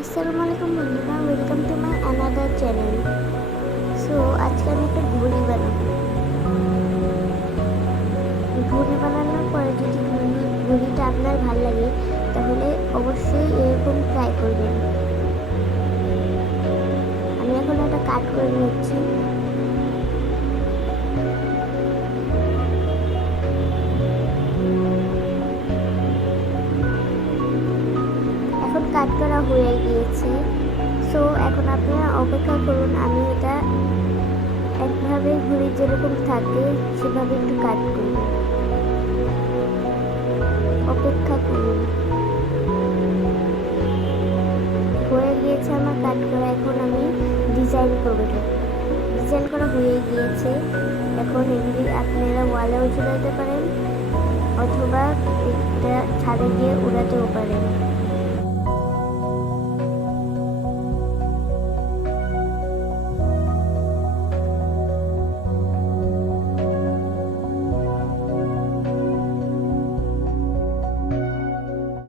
আসসালামু আলাইকুম বন্ধুরা, welcome to my another channel. So আজকে আমি একটা ঘড়ি বানাবো। ঘড়ি বানানোর পরে যদি ঘড়িটা আপনার ভালো লাগে তাহলে অবশ্যই এরকম ট্রাই করবেন। আমি এখন একটা কাট করে নিচ্ছি। এখন কাট করা হয়ে গিয়েছে। সো এখন আপনারা অপেক্ষা করুন, আমি এটা একভাবে ঘড়ি যেরকম থাকে সেভাবে একটু কাট করব। অপেক্ষা করুন। হয়ে গিয়েছে আমার কাট করা। এখন আমি ডিজাইন করব। ডিজাইন করা হয়ে গিয়েছে। এখন এগুলি আপনারা ওয়ালেও ঝুলাইতে পারেন অথবা একটা ছাদে গিয়ে উড়াতেও পারেন।